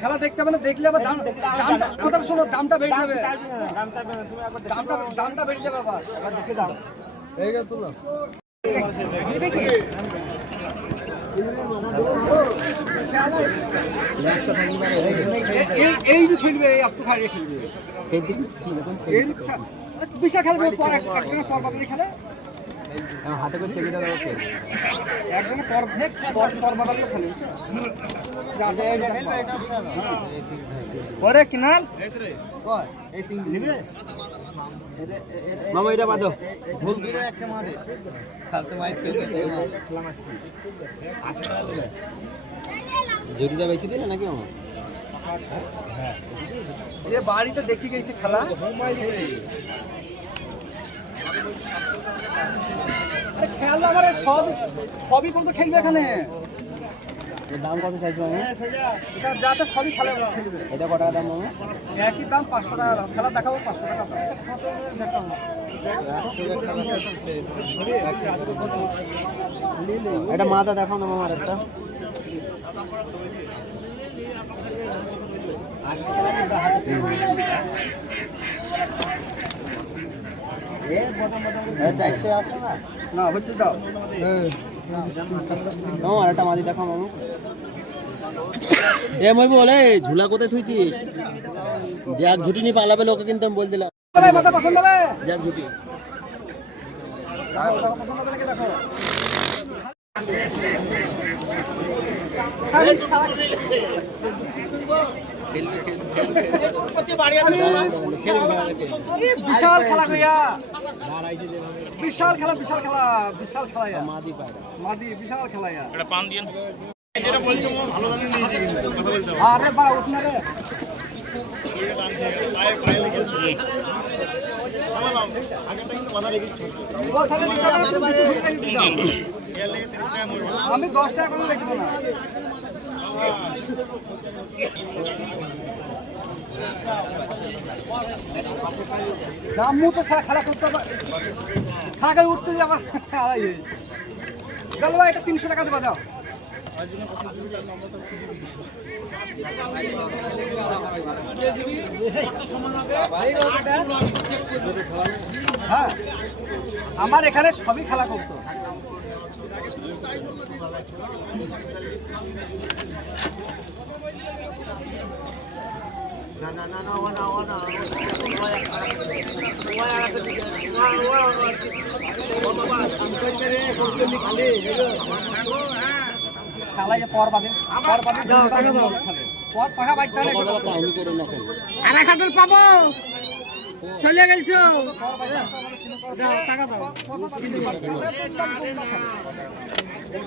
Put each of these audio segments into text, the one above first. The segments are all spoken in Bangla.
খেলা দেখতে হবে না দেখলে আবার দাম দামটা কথাটা শোনো, দামটা বেড়ে যাবে। দামটা বেড়ে যাবে আবার। দেখে যাও। তুলো। এই এই যে খেলবে এই একটু খাইয়ে খেলবে এই বিশাল পর একজনের পর বাদলি খেলে হাতে করে চেকে দেওয়া একজনের পর পর পর বাদলি খেলে যা যা এই পরে কিনাল মামা এটা বাদো ভুল করে একটা মারে খেলবে জরিদা বেশি দিলে নাকি আমার যে বাড়িতে দেখি গেছে খেলা। খেলা আমার সব সবই কত খেলবে এখানে। দাম কত চাইছো এটা যাতে সবই খেলা খেলবে এটা কত টাকা দাম মামা একই দাম পাঁচশো টাকা দাম। খেলা দেখাবো পাঁচশো টাকা দাম। এটা মাথা দেখাও না মামার একটা। না হচ্ছে দাও আর মামা এ মই বলে ঝুলা কোথায় থুইছিস যাক ঝুটি নিয়ে পালাবে লোকে কিন্তু আমি বল দিলাম যাক ঝুটি পছন্দ হবে নাকি দেখো আরে, বিশাল খেলা কইয়া বিশাল খেলা বিশাল খেলা বিশাল খেলা মাদি মাদি বিশাল খেলা ইয়া। আরে বাড়া উঠ না রে। আমি দশ টাকা করে রেখে না রামু তো সারা খেলা করতে খেলা করে উঠতে আমার গেল ভাই, এটা তিনশো টাকা দেবা, দাও। হ্যাঁ আমার এখানে সবই খেলা করতো। না হাজার পাবো চলে টাকা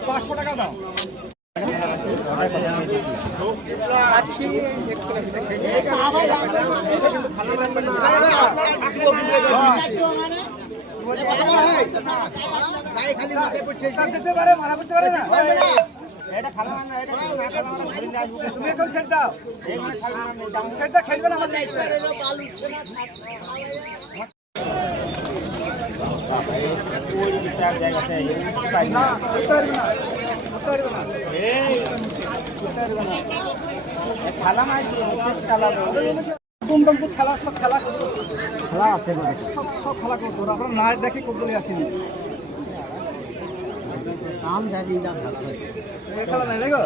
পাঁচশো টাকা দাও। তুমি এখন ছেড়ে খেলবে না আমার না করতে পারবে না করতে পারবে না দুম দুম করে খেলা সব খেলা খেলা আছে সব সব খেলা করতো আমরা না দেখে করতে আসিনি কাম দেখি খেলা নাই দেখো